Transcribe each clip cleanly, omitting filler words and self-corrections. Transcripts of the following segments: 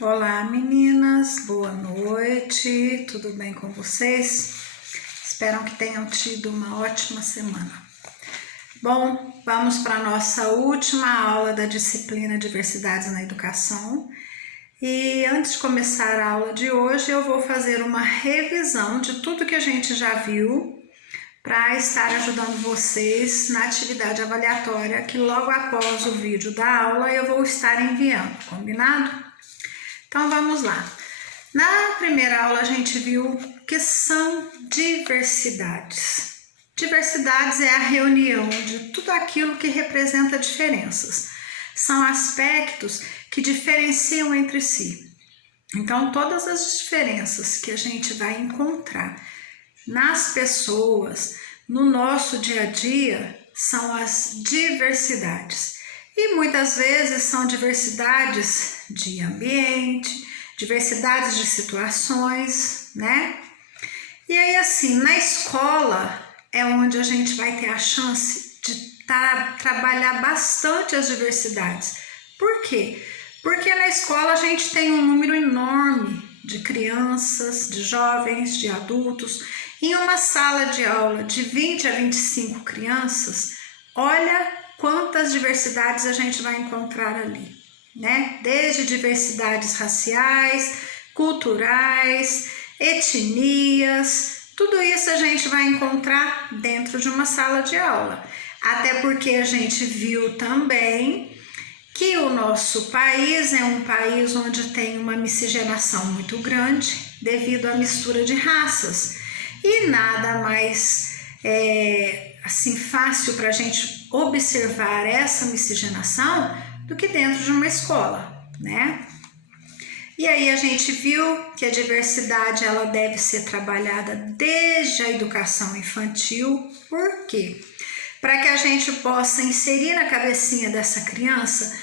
Olá meninas, boa noite, tudo bem com vocês? Espero que tenham tido uma ótima semana. Bom, vamos para a nossa última aula da disciplina Diversidades na Educação. E antes de começar a aula de hoje, eu vou fazer uma revisão de tudo que a gente já viu para estar ajudando vocês na atividade avaliatória que logo após o vídeo da aula eu vou estar enviando, combinado? Então vamos lá. Na primeira aula a gente viu que são diversidades. Diversidades é a reunião de tudo aquilo que representa diferenças. São aspectos que diferenciam entre si. Então todas as diferenças que a gente vai encontrar nas pessoas, no nosso dia a dia, são as diversidades. E muitas vezes são diversidades de ambiente, diversidades de situações, né? E aí assim, na escola é onde a gente vai ter a chance de trabalhar bastante as diversidades. Por quê? Porque na escola a gente tem um número enorme de crianças, de jovens, de adultos. Em uma sala de aula de 20 a 25 crianças, olha quantas diversidades a gente vai encontrar ali, né? Desde diversidades raciais, culturais, etnias, tudo isso a gente vai encontrar dentro de uma sala de aula. Até porque a gente viu também que o nosso país é um país onde tem uma miscigenação muito grande devido à mistura de raças. E nada mais assim fácil para a gente observar essa miscigenação do que dentro de uma escola, né? E aí a gente viu que a diversidade ela deve ser trabalhada desde a educação infantil. Por quê? Para que a gente possa inserir na cabecinha dessa criança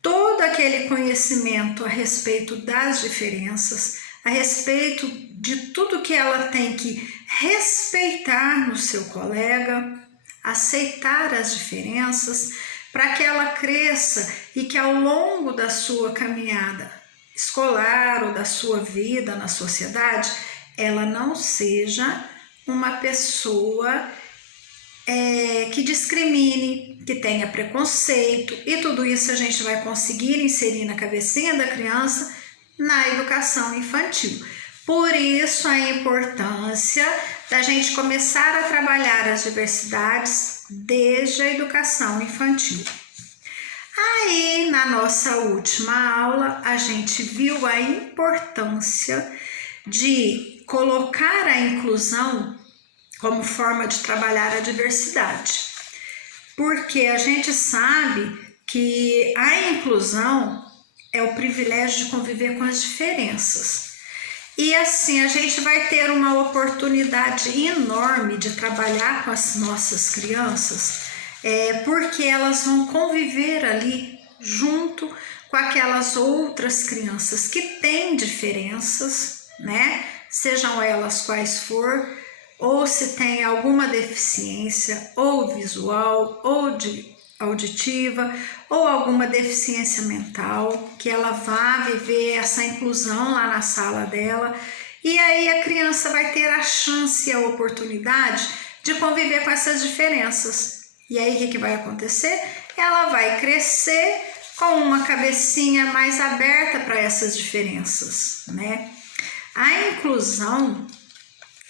todo aquele conhecimento a respeito das diferenças, a respeito de tudo que ela tem que respeitar no seu colega, aceitar as diferenças, para que ela cresça e que ao longo da sua caminhada escolar ou da sua vida na sociedade, ela não seja uma pessoa que discrimine, que tenha preconceito, e tudo isso a gente vai conseguir inserir na cabecinha da criança na educação infantil. Por isso a importância da gente começar a trabalhar as diversidades desde a educação infantil. Aí, na nossa última aula, a gente viu a importância de colocar a inclusão como forma de trabalhar a diversidade. Porque a gente sabe que a inclusão é o privilégio de conviver com as diferenças. E assim, a gente vai ter uma oportunidade enorme de trabalhar com as nossas crianças, porque elas vão conviver ali junto com aquelas outras crianças que têm diferenças, né? Sejam elas quais for, ou se tem alguma deficiência, ou visual, ou auditiva, ou alguma deficiência mental, que ela vá viver essa inclusão lá na sala dela, e aí a criança vai ter a chance e a oportunidade de conviver com essas diferenças. E aí o que vai acontecer? Ela vai crescer com uma cabecinha mais aberta para essas diferenças, né? A inclusão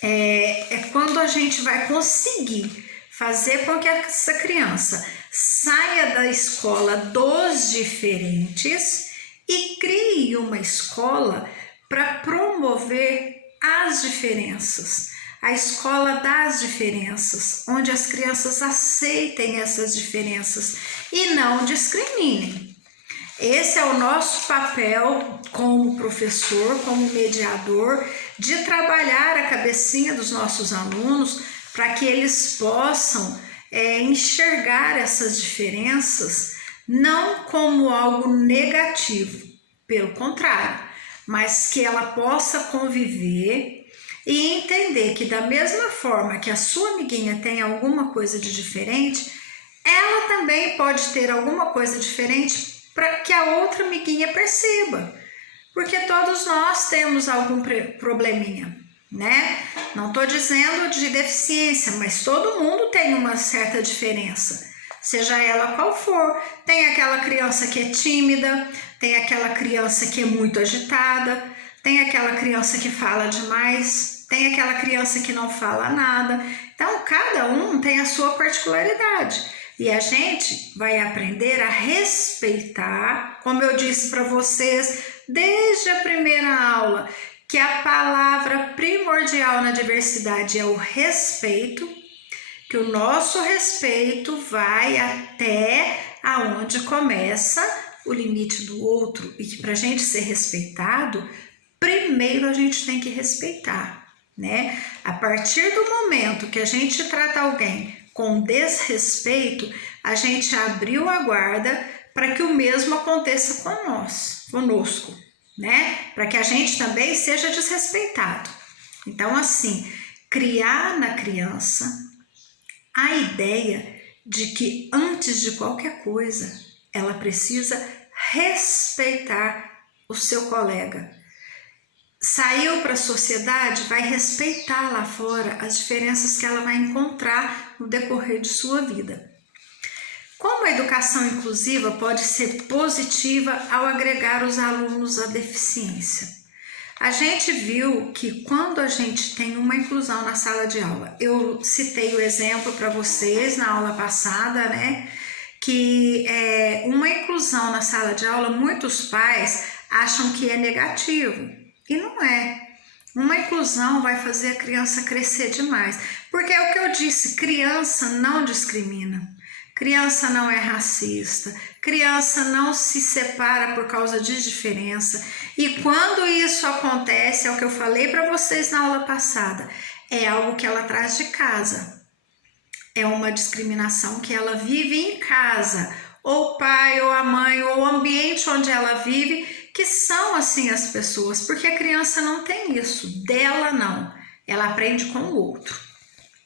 é quando a gente vai conseguir fazer com que essa criança saia da escola dos diferentes e crie uma escola para promover as diferenças, a escola das diferenças, onde as crianças aceitem essas diferenças e não discriminem. Esse é o nosso papel como professor, como mediador, de trabalhar a cabecinha dos nossos alunos para que eles possam enxergar essas diferenças não como algo negativo, pelo contrário, mas que ela possa conviver e entender que da mesma forma que a sua amiguinha tem alguma coisa de diferente, ela também pode ter alguma coisa diferente para que a outra amiguinha perceba. porque todos nós temos algum probleminha, né? Não estou dizendo de deficiência, mas todo mundo tem uma certa diferença, seja ela qual for. Tem aquela criança que é tímida, tem aquela criança que é muito agitada, tem aquela criança que fala demais, tem aquela criança que não fala nada. Então, cada um tem a sua particularidade. E a gente vai aprender a respeitar, como eu disse para vocês desde a primeira aula, que a palavra primordial na diversidade é o respeito, que o nosso respeito vai até aonde começa o limite do outro e que para a gente ser respeitado, primeiro a gente tem que respeitar, né? A partir do momento que a gente trata alguém com desrespeito, a gente abriu a guarda para que o mesmo aconteça conosco, né? Para que a gente também seja desrespeitado. Então, assim, criar na criança a ideia de que antes de qualquer coisa, ela precisa respeitar o seu colega. Saiu para a sociedade, vai respeitar lá fora as diferenças que ela vai encontrar no decorrer de sua vida. Como a educação inclusiva pode ser positiva ao agregar os alunos à deficiência? A gente viu que quando a gente tem uma inclusão na sala de aula, eu citei o exemplo para vocês na aula passada, né? Que uma inclusão na sala de aula, muitos pais acham que é negativo. E não é. Uma inclusão vai fazer a criança crescer demais. Porque é o que eu disse, criança não discrimina. Criança não é racista. Criança não se separa por causa de diferença. E quando isso acontece, é o que eu falei para vocês na aula passada, é algo que ela traz de casa. É uma discriminação que ela vive em casa. Ou o pai, ou a mãe, ou o ambiente onde ela vive, que são assim as pessoas, porque a criança não tem isso, dela não, ela aprende com o outro.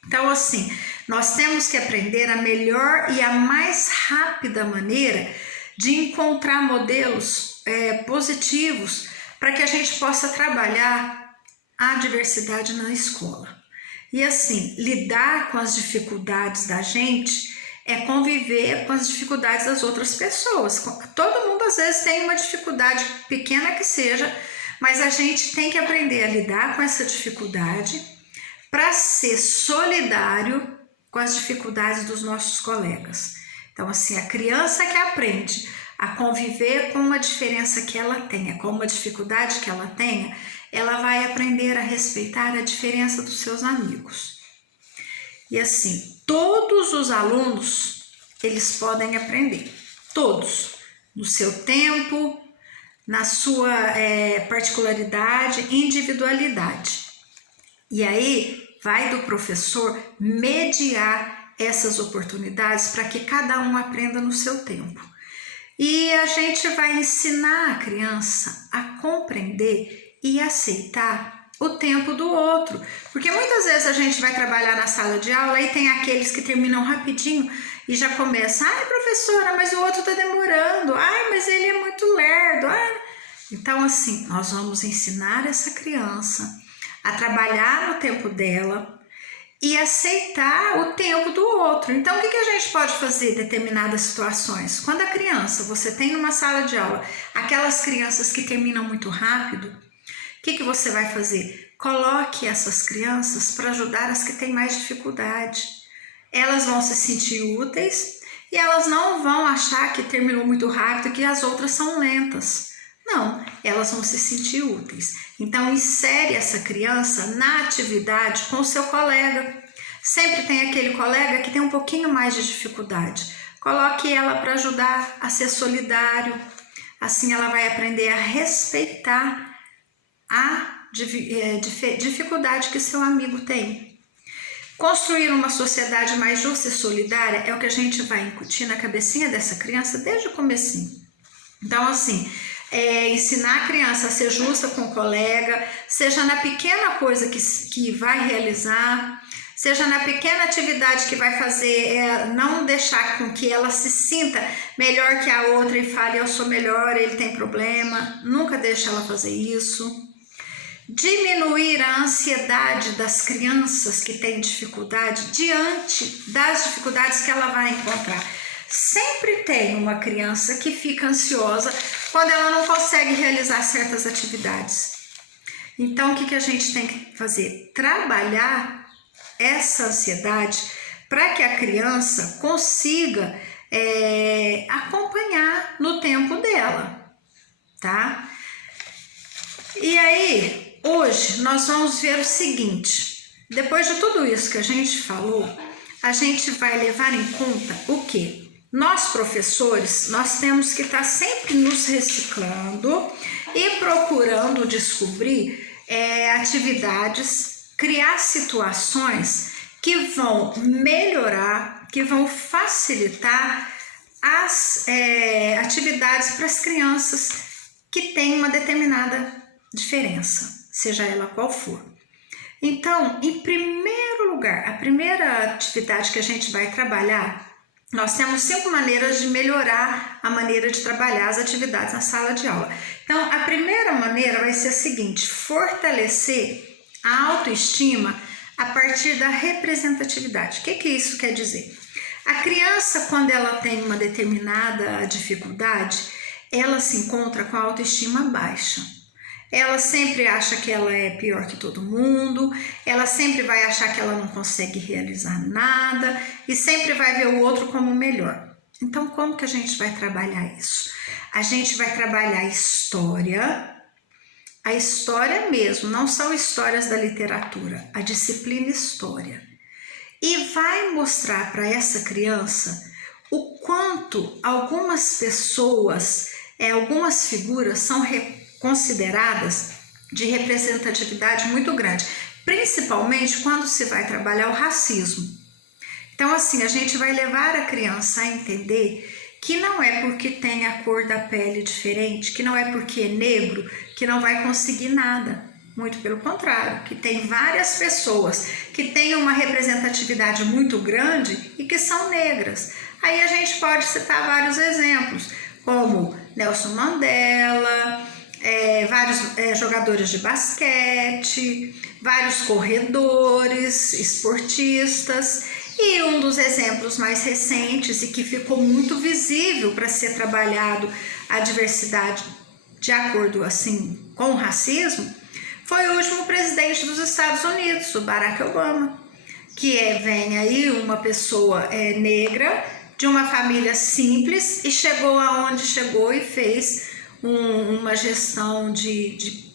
Então, assim, nós temos que aprender a melhor e a mais rápida maneira de encontrar modelos positivos para que a gente possa trabalhar a diversidade na escola. E assim, lidar com as dificuldades da gente é conviver com as dificuldades das outras pessoas. Todo mundo às vezes tem uma dificuldade, pequena que seja, mas a gente tem que aprender a lidar com essa dificuldade para ser solidário com as dificuldades dos nossos colegas. Então, assim, a criança que aprende a conviver com uma diferença que ela tenha, com uma dificuldade que ela tenha, ela vai aprender a respeitar a diferença dos seus amigos. E assim, todos os alunos, eles podem aprender, todos, no seu tempo, na sua particularidade, individualidade. E aí, vai do professor mediar essas oportunidades para que cada um aprenda no seu tempo. E a gente vai ensinar a criança a compreender e aceitar o tempo do outro, porque muitas vezes a gente vai trabalhar na sala de aula e tem aqueles que terminam rapidinho e já começa, ai professora, mas o outro está demorando, ai, mas ele é muito lerdo, ai. Então assim, nós vamos ensinar essa criança a trabalhar no tempo dela e aceitar o tempo do outro. Então o que a gente pode fazer em determinadas situações? Quando a criança, você tem numa sala de aula, aquelas crianças que terminam muito rápido, o que você vai fazer? Coloque essas crianças para ajudar as que têm mais dificuldade. Elas vão se sentir úteis e elas não vão achar que terminou muito rápido e que as outras são lentas. Não, elas vão se sentir úteis. Então, insere essa criança na atividade com o seu colega. Sempre tem aquele colega que tem um pouquinho mais de dificuldade. Coloque ela para ajudar a ser solidário. Assim ela vai aprender a respeitar a dificuldade que seu amigo tem. Construir uma sociedade mais justa e solidária é o que a gente vai incutir na cabecinha dessa criança desde o comecinho. Então, assim, ensinar a criança a ser justa com o colega, seja na pequena coisa que vai realizar, seja na pequena atividade que vai fazer, não deixar com que ela se sinta melhor que a outra e fale, eu sou melhor, ele tem problema, nunca deixa ela fazer isso. Diminuir a ansiedade das crianças que têm dificuldade diante das dificuldades que ela vai encontrar. Sempre tem uma criança que fica ansiosa quando ela não consegue realizar certas atividades. Então, o que a gente tem que fazer? Trabalhar essa ansiedade para que a criança consiga acompanhar no tempo dela, tá? E aí, hoje nós vamos ver o seguinte: depois de tudo isso que a gente falou, a gente vai levar em conta o quê? Nós, professores, nós temos que estar sempre nos reciclando e procurando descobrir atividades, criar situações que vão melhorar, que vão facilitar as atividades para as crianças que têm uma determinada diferença, seja ela qual for. Então, em primeiro lugar, a primeira atividade que a gente vai trabalhar, nós temos 5 maneiras de melhorar a maneira de trabalhar as atividades na sala de aula. Então, a primeira maneira vai ser a seguinte: fortalecer a autoestima a partir da representatividade. O que isso quer dizer? A criança, quando ela tem uma determinada dificuldade, ela se encontra com a autoestima baixa. Ela sempre acha que ela é pior que todo mundo, ela sempre vai achar que ela não consegue realizar nada e sempre vai ver o outro como melhor. Então, como que a gente vai trabalhar isso? A gente vai trabalhar a história mesmo, não são histórias da literatura, a disciplina história. E vai mostrar para essa criança o quanto algumas pessoas, algumas figuras são consideradas de representatividade muito grande, principalmente quando se vai trabalhar o racismo. Então, assim, a gente vai levar a criança a entender que não é porque tem a cor da pele diferente, que não é porque é negro, que não vai conseguir nada. Muito pelo contrário, que tem várias pessoas que têm uma representatividade muito grande e que são negras. Aí a gente pode citar vários exemplos, como Nelson Mandela, vários jogadores de basquete, vários corredores, esportistas, e um dos exemplos mais recentes e que ficou muito visível para ser trabalhado a diversidade de acordo assim com o racismo foi o último presidente dos Estados Unidos, o Barack Obama, que vem aí uma pessoa negra de uma família simples e chegou aonde chegou e fez uma gestão de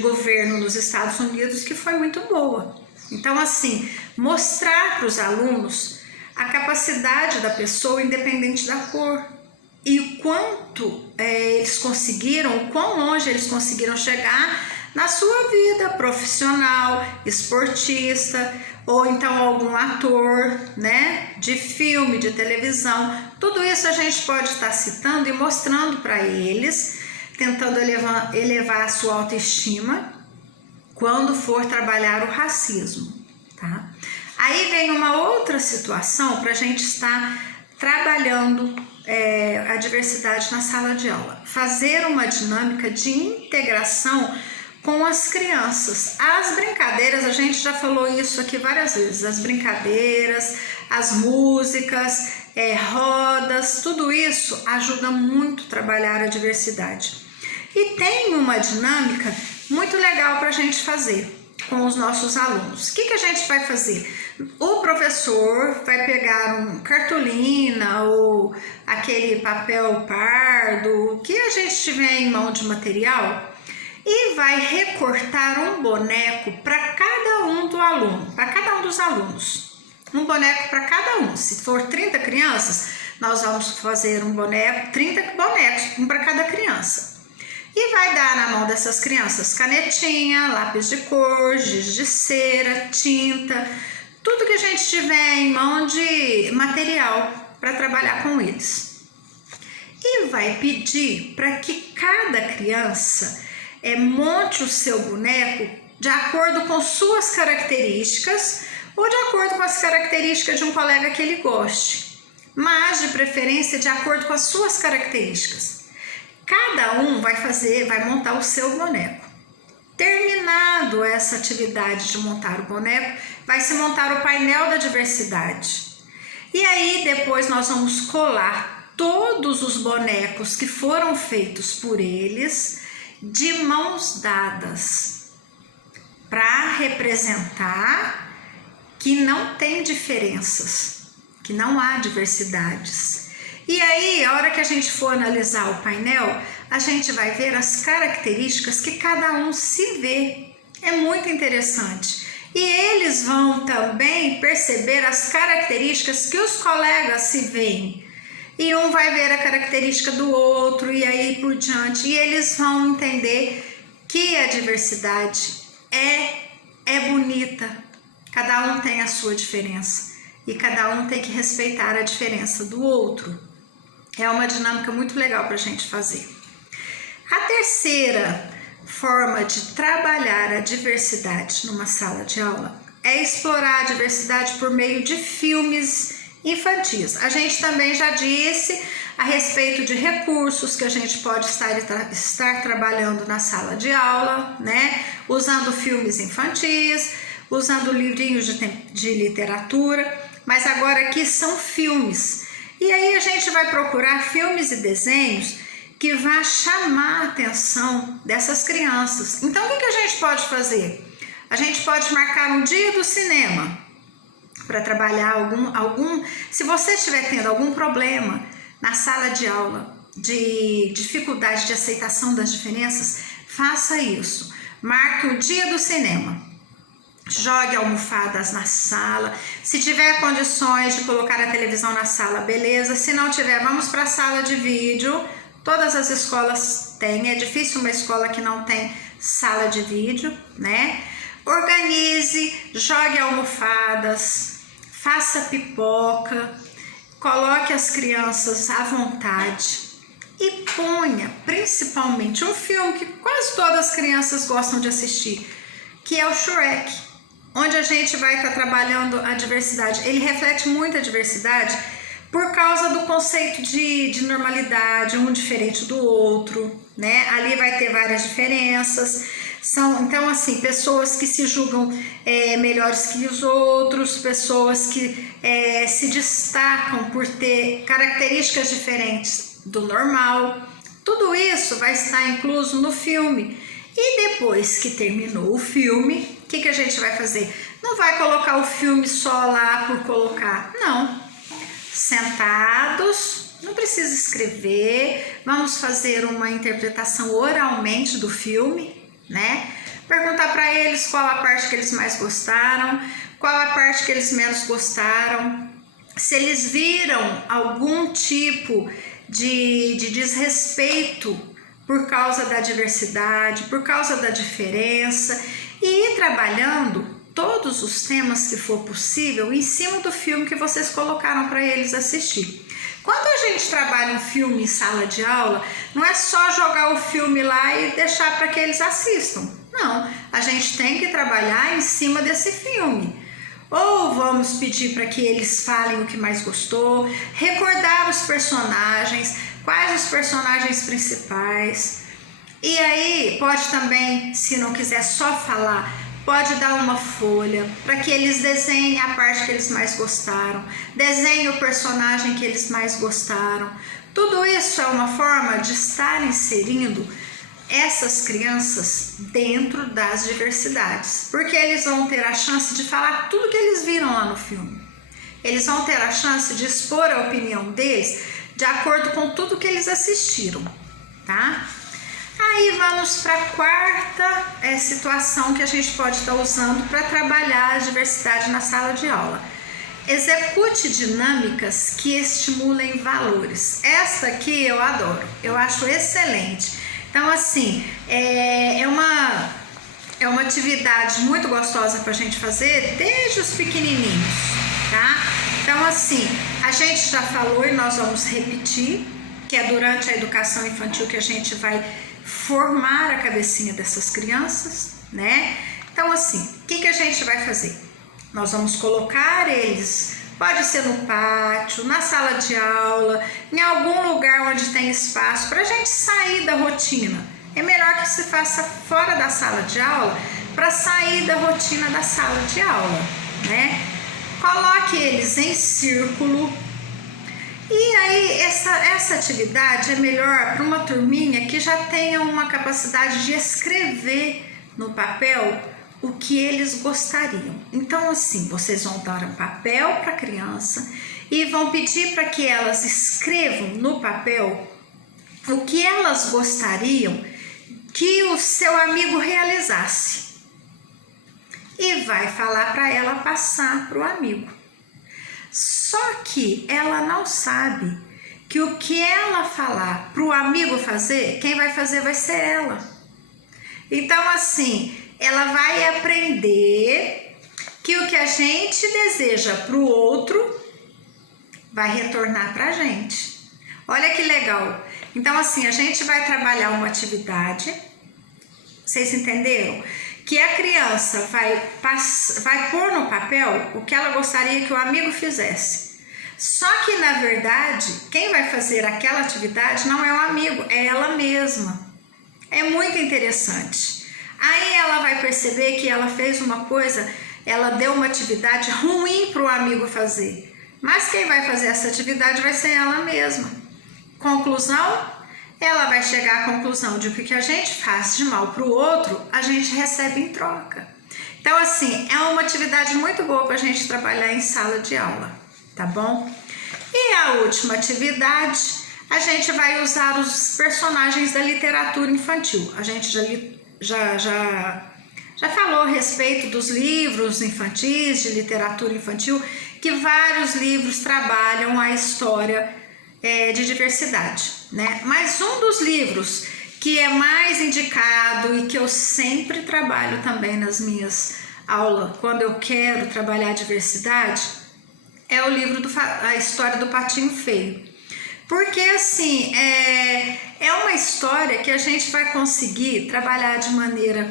governo nos Estados Unidos que foi muito boa. Então, assim, mostrar para os alunos a capacidade da pessoa independente da cor e o quanto eles conseguiram, o quão longe eles conseguiram chegar na sua vida profissional, esportista, ou então algum ator, né, de filme, de televisão. Tudo isso a gente pode estar citando e mostrando para eles, tentando elevar a sua autoestima quando for trabalhar o racismo, tá? Aí vem uma outra situação para a gente estar trabalhando a diversidade na sala de aula. Fazer uma dinâmica de integração com as crianças. As brincadeiras, a gente já falou isso aqui várias vezes, as brincadeiras, as músicas, rodas, tudo isso ajuda muito a trabalhar a diversidade. E tem uma dinâmica muito legal para a gente fazer com os nossos alunos. O que a gente vai fazer? O professor vai pegar cartolina ou aquele papel pardo, o que a gente tiver em mão de material, e vai recortar um boneco para cada um dos alunos. Um boneco para cada um. Se for 30 crianças, nós vamos fazer um boneco, 30 bonecos, um para cada criança. E vai dar na mão dessas crianças canetinha, lápis de cor, giz de cera, tinta, tudo que a gente tiver em mão de material para trabalhar com eles. E vai pedir para que cada criança monte o seu boneco de acordo com suas características, ou de acordo com as características de um colega que ele goste, mas de preferência de acordo com as suas características. Cada um vai montar o seu boneco. Terminado essa atividade de montar o boneco, vai se montar o painel da diversidade. E aí depois nós vamos colar todos os bonecos que foram feitos por eles de mãos dadas, para representar que não tem diferenças, que não há diversidades. E aí, a hora que a gente for analisar o painel, a gente vai ver as características que cada um se vê. É muito interessante. E eles vão também perceber as características que os colegas se veem. E um vai ver a característica do outro e aí por diante. E eles vão entender que a diversidade é bonita. Cada um tem a sua diferença. E cada um tem que respeitar a diferença do outro. É uma dinâmica muito legal para a gente fazer. A terceira forma de trabalhar a diversidade numa sala de aula é explorar a diversidade por meio de filmes infantis. A gente também já disse a respeito de recursos que a gente pode estar trabalhando na sala de aula, né? Usando filmes infantis, usando livrinhos de literatura, mas agora aqui são filmes. E aí a gente vai procurar filmes e desenhos que vão chamar a atenção dessas crianças. Então, o que a gente pode fazer? A gente pode marcar um dia do cinema para trabalhar algum... Se você estiver tendo algum problema na sala de aula, de dificuldade de aceitação das diferenças, faça isso. Marque o dia do cinema. Jogue almofadas na sala. Se tiver condições de colocar a televisão na sala, beleza. Se não tiver, vamos para a sala de vídeo. Todas as escolas têm. É difícil uma escola que não tem sala de vídeo, né? Organize, jogue almofadas, faça pipoca, coloque as crianças à vontade e ponha principalmente um filme que quase todas as crianças gostam de assistir, que é o Shrek, onde a gente vai estar trabalhando a diversidade. Ele reflete muito a diversidade por causa do conceito de normalidade, um diferente do outro, né? Ali vai ter várias diferenças. Então, assim, pessoas que se julgam melhores que os outros, pessoas que se destacam por ter características diferentes do normal. Tudo isso vai estar incluso no filme. E depois que terminou o filme, o que a gente vai fazer? Não vai colocar o filme só lá por colocar, não. Sentados, não precisa escrever, vamos fazer uma interpretação oralmente do filme, né? Perguntar para eles qual a parte que eles mais gostaram, qual a parte que eles menos gostaram, se eles viram algum tipo de desrespeito por causa da diversidade, por causa da diferença, e ir trabalhando todos os temas que for possível em cima do filme que vocês colocaram para eles assistir. Quando a gente trabalha um filme em sala de aula, não é só jogar o filme lá e deixar para que eles assistam. Não, a gente tem que trabalhar em cima desse filme. Ou vamos pedir para que eles falem o que mais gostou, recordar os personagens, quais os personagens principais. E aí pode também, se não quiser só falar, pode dar uma folha para que eles desenhem a parte que eles mais gostaram, desenhem o personagem que eles mais gostaram. Tudo isso é uma forma de estar inserindo essas crianças dentro das diversidades, porque eles vão ter a chance de falar tudo que eles viram lá no filme. Eles vão ter a chance de expor a opinião deles de acordo com tudo que eles assistiram, tá? Aí vamos para a quarta situação que a gente pode estar usando para trabalhar a diversidade na sala de aula. Execute dinâmicas que estimulem valores. Essa aqui eu adoro, eu acho excelente. Então, assim, é uma atividade muito gostosa para a gente fazer desde os pequenininhos, tá? Então, assim, a gente já falou e nós vamos repetir, que é durante a educação infantil que a gente vai formar a cabecinha dessas crianças, né? Então, assim, o que a gente vai fazer? Nós vamos colocar eles, pode ser no pátio, na sala de aula, em algum lugar onde tem espaço para a gente sair da rotina. É melhor que se faça fora da sala de aula para sair da rotina da sala de aula, né? Coloque eles em círculo. E aí essa atividade é melhor para uma turminha que já tenha uma capacidade de escrever no papel o que eles gostariam. Então assim, vocês vão dar um papel para a criança e vão pedir para que elas escrevam no papel o que elas gostariam que o seu amigo realizasse. E vai falar para ela passar para o amigo. Só que ela não sabe que o que ela falar para o amigo fazer, quem vai fazer vai ser ela. Então assim, ela vai aprender que o que a gente deseja para o outro vai retornar para a gente. Olha que legal. Então assim, a gente vai trabalhar uma atividade, vocês entenderam? Que a criança vai pôr no papel o que ela gostaria que o amigo fizesse. Só que, na verdade, quem vai fazer aquela atividade não é o amigo, é ela mesma. É muito interessante. Aí ela vai perceber que ela fez uma coisa, ela deu uma atividade ruim para o amigo fazer. Mas quem vai fazer essa atividade vai ser ela mesma. Conclusão? Ela vai chegar à conclusão de que o que a gente faz de mal para o outro, a gente recebe em troca. Então, assim, é uma atividade muito boa para a gente trabalhar em sala de aula, tá bom? E a última atividade, a gente vai usar os personagens da literatura infantil. A gente já falou a respeito dos livros infantis, de literatura infantil, que vários livros trabalham a história de diversidade, né? Mas um dos livros que é mais indicado e que eu sempre trabalho também nas minhas aulas, quando eu quero trabalhar a diversidade, é o livro A História do Patinho Feio. Porque assim, é uma história que a gente vai conseguir trabalhar de maneira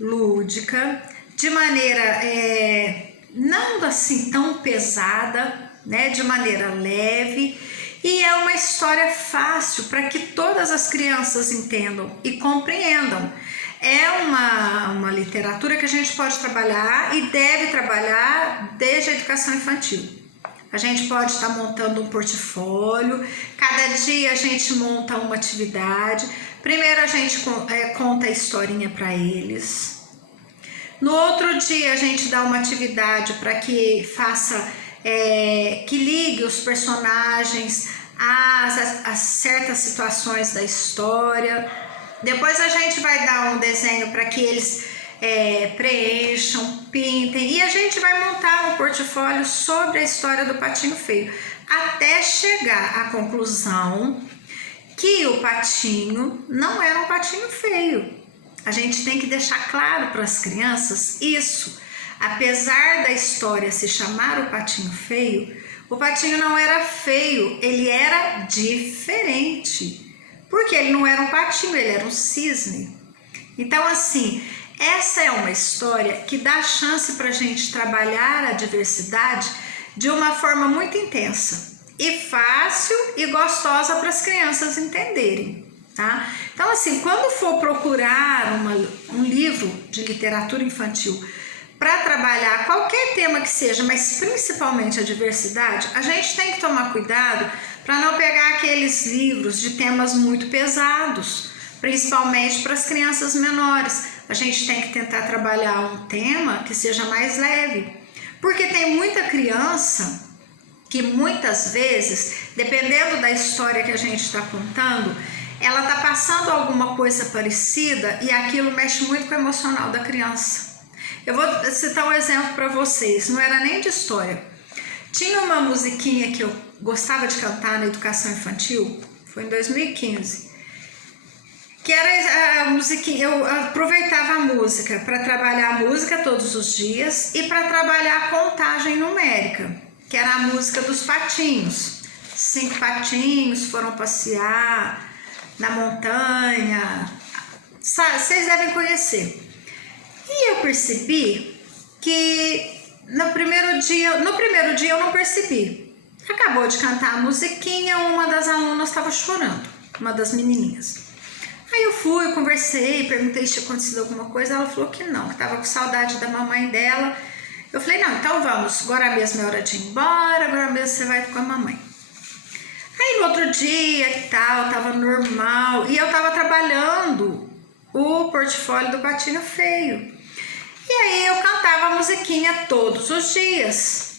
lúdica, de maneira não assim tão pesada, né? De maneira leve. E é uma história fácil para que todas as crianças entendam e compreendam. É uma literatura que a gente pode trabalhar e deve trabalhar desde a educação infantil. A gente pode estar montando um portfólio, cada dia a gente monta uma atividade. Primeiro a gente conta a historinha para eles. No outro dia a gente dá uma atividade para que faça... que ligue os personagens a certas situações da história. Depois a gente vai dar um desenho para que eles preencham, pintem, e a gente vai montar um portfólio sobre a história do Patinho Feio, até chegar à conclusão que o patinho não era um patinho feio. A gente tem que deixar claro para as crianças isso. Apesar da história se chamar o Patinho Feio, o patinho não era feio, ele era diferente. Porque ele não era um patinho, ele era um cisne. Então, assim, essa é uma história que dá chance para a gente trabalhar a diversidade de uma forma muito intensa e fácil e gostosa para as crianças entenderem, tá? Então, assim, quando for procurar um livro de literatura infantil para trabalhar qualquer tema que seja, mas principalmente a diversidade, a gente tem que tomar cuidado para não pegar aqueles livros de temas muito pesados, principalmente para as crianças menores. A gente tem que tentar trabalhar um tema que seja mais leve, porque tem muita criança que muitas vezes, dependendo da história que a gente está contando, ela está passando alguma coisa parecida e aquilo mexe muito com o emocional da criança. Eu vou citar um exemplo para vocês, não era nem de história. Tinha uma musiquinha que eu gostava de cantar na educação infantil, foi em 2015, que era a musiquinha, eu aproveitava a música para trabalhar a música todos os dias e para trabalhar a contagem numérica, que era a música dos patinhos. 5 patinhos foram passear na montanha, vocês devem conhecer. E eu percebi que no primeiro dia eu não percebi. Acabou de cantar a musiquinha, uma das alunas estava chorando, uma das menininhas. Aí eu fui, conversei, perguntei se tinha acontecido alguma coisa, ela falou que não, que estava com saudade da mamãe dela. Eu falei, não, então vamos, agora mesmo é hora de ir embora, agora mesmo você vai com a mamãe. Aí no outro dia e tal, tava normal, e eu tava trabalhando o portfólio do Patinho Feio. E aí eu cantava a musiquinha todos os dias.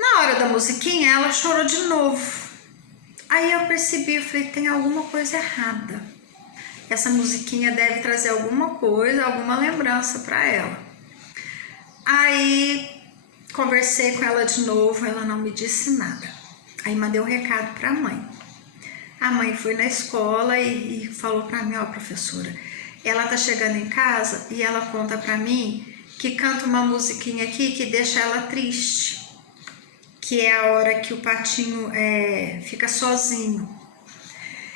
Na hora da musiquinha, ela chorou de novo. Aí eu percebi, eu falei, tem alguma coisa errada. Essa musiquinha deve trazer alguma coisa, alguma lembrança para ela. Aí conversei com ela de novo, ela não me disse nada. Aí mandei um recado para a mãe. A mãe foi na escola e falou para mim, ó, professora, ela tá chegando em casa e ela conta para mim que canta uma musiquinha aqui que deixa ela triste, que é a hora que o patinho fica sozinho.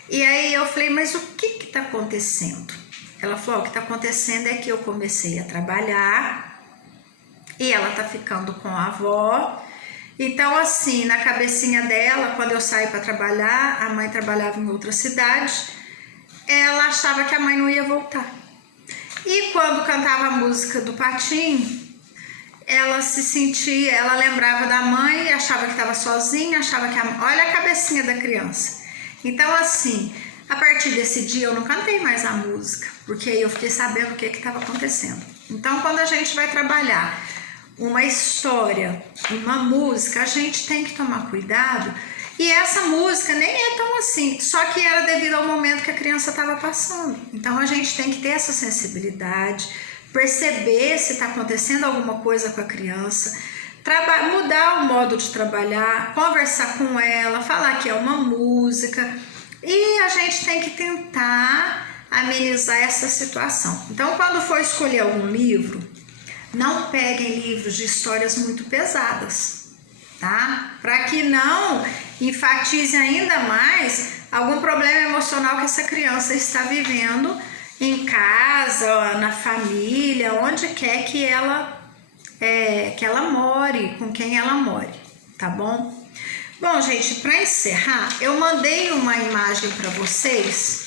E aí eu falei, mas o que tá acontecendo? Ela falou, o que tá acontecendo é que eu comecei a trabalhar e ela tá ficando com a avó. Então assim, na cabecinha dela, quando eu saí para trabalhar, a mãe trabalhava em outra cidade, ela achava que a mãe não ia voltar. E quando cantava a música do Patinho, ela se sentia, ela lembrava da mãe, achava que estava sozinha, achava que olha a cabecinha da criança. Então assim, a partir desse dia eu não cantei mais a música, porque aí eu fiquei sabendo o que estava acontecendo. Então quando a gente vai trabalhar uma história, uma música, a gente tem que tomar cuidado. E essa música nem é tão assim, só que era devido ao momento que a criança estava passando. Então a gente tem que ter essa sensibilidade, perceber se está acontecendo alguma coisa com a criança, mudar o modo de trabalhar, conversar com ela, falar que é uma música, e a gente tem que tentar amenizar essa situação. Então quando for escolher algum livro, não peguem livros de histórias muito pesadas, tá? Para que não enfatize ainda mais algum problema emocional que essa criança está vivendo em casa, na família, onde quer que ela more, com quem ela more, tá bom? Bom, gente, para encerrar, eu mandei uma imagem para vocês,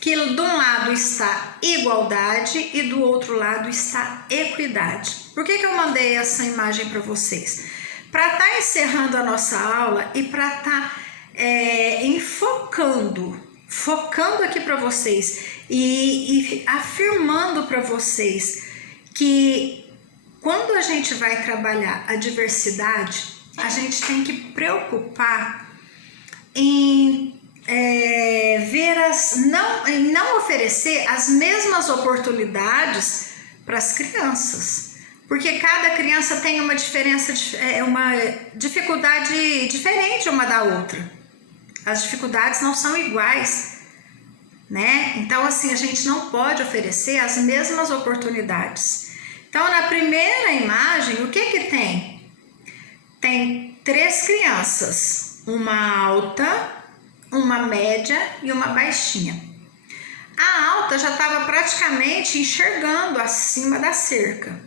que de um lado está igualdade e do outro lado está equidade. Por que eu mandei essa imagem para vocês? Para estar encerrando a nossa aula e para estar focando aqui para vocês e afirmando para vocês que quando a gente vai trabalhar a diversidade, a gente tem que preocupar em não oferecer as mesmas oportunidades para as crianças, porque cada criança tem uma dificuldade diferente uma da outra. As dificuldades não são iguais, né? Então assim, a gente não pode oferecer as mesmas oportunidades. Então na primeira imagem, o que tem? Tem 3 crianças, uma alta, uma média e uma baixinha. A alta já estava praticamente enxergando acima da cerca.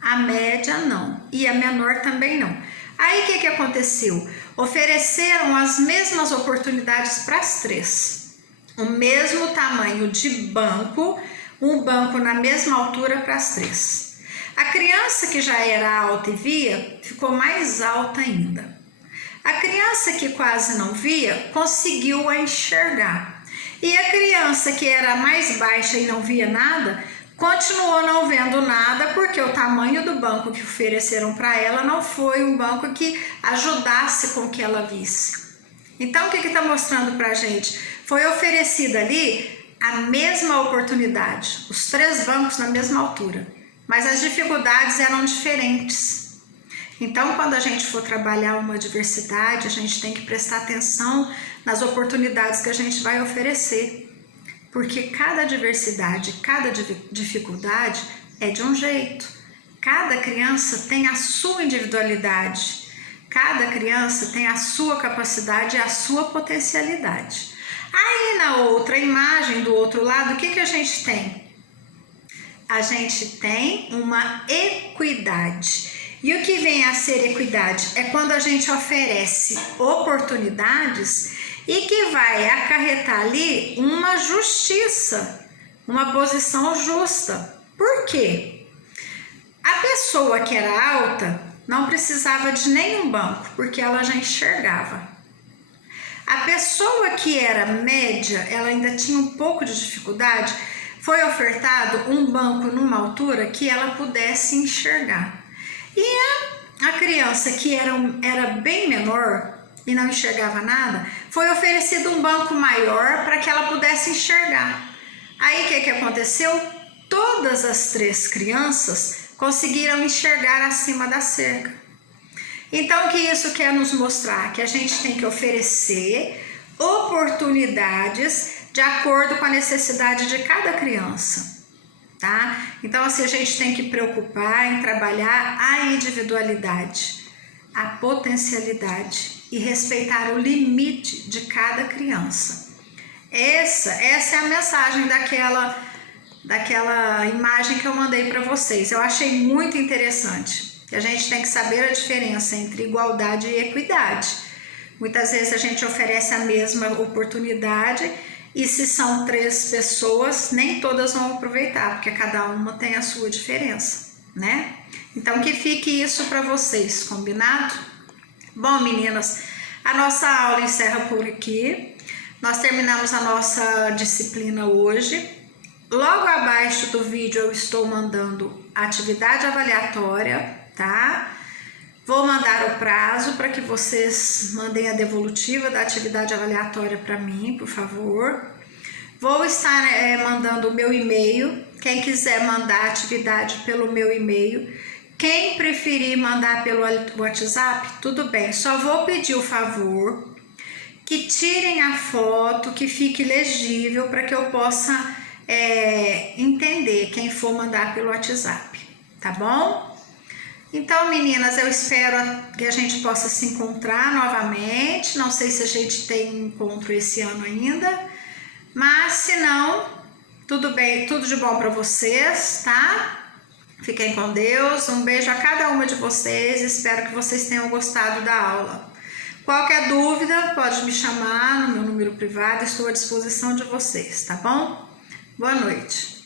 A média não. E a menor também não. Aí o que aconteceu? Ofereceram as mesmas oportunidades para as 3. O mesmo tamanho de banco, um banco na mesma altura para as 3. A criança que já era alta e via, ficou mais alta ainda. A criança que quase não via, conseguiu a enxergar. E a criança que era mais baixa e não via nada, continuou não vendo nada, porque o tamanho do banco que ofereceram para ela não foi um banco que ajudasse com que ela visse. Então o que está mostrando para a gente? Foi oferecida ali a mesma oportunidade, os 3 bancos na mesma altura, mas as dificuldades eram diferentes. Então, quando a gente for trabalhar uma diversidade, a gente tem que prestar atenção nas oportunidades que a gente vai oferecer. Porque cada diversidade, cada dificuldade é de um jeito. Cada criança tem a sua individualidade. Cada criança tem a sua capacidade e a sua potencialidade. Aí, na outra imagem, do outro lado, o que a gente tem? a gente tem uma equidade. E o que vem a ser equidade? É quando a gente oferece oportunidades e que vai acarretar ali uma justiça, uma posição justa. Por quê? A pessoa que era alta não precisava de nenhum banco, porque ela já enxergava. A pessoa que era média, ela ainda tinha um pouco de dificuldade, foi ofertado um banco numa altura que ela pudesse enxergar. E a criança que era bem menor e não enxergava nada, foi oferecido um banco maior para que ela pudesse enxergar. Aí o que aconteceu? Todas as 3 crianças conseguiram enxergar acima da cerca. Então, o que isso quer nos mostrar? Que a gente tem que oferecer oportunidades de acordo com a necessidade de cada criança. Tá? Então, assim, a gente tem que preocupar em trabalhar a individualidade, a potencialidade e respeitar o limite de cada criança. Essa é a mensagem daquela imagem que eu mandei para vocês. Eu achei muito interessante, que a gente tem que saber a diferença entre igualdade e equidade. Muitas vezes a gente oferece a mesma oportunidade e se são 3 pessoas, nem todas vão aproveitar, porque cada uma tem a sua diferença, né? Então que fique isso para vocês, combinado? Bom, meninas, a nossa aula encerra por aqui. Nós terminamos a nossa disciplina hoje. Logo abaixo do vídeo eu estou mandando a atividade avaliatória, tá? Vou mandar o prazo para que vocês mandem a devolutiva da atividade avaliatória para mim, por favor. Vou estar mandando o meu e-mail. Quem quiser mandar a atividade pelo meu e-mail. Quem preferir mandar pelo WhatsApp, tudo bem. Só vou pedir o favor que tirem a foto, que fique legível para que eu possa entender quem for mandar pelo WhatsApp, tá bom? Então, meninas, eu espero que a gente possa se encontrar novamente. Não sei se a gente tem encontro esse ano ainda, mas se não, tudo bem, tudo de bom para vocês, tá? Fiquem com Deus. Um beijo a cada uma de vocês. Espero que vocês tenham gostado da aula. Qualquer dúvida, pode me chamar no meu número privado. Estou à disposição de vocês, tá bom? Boa noite.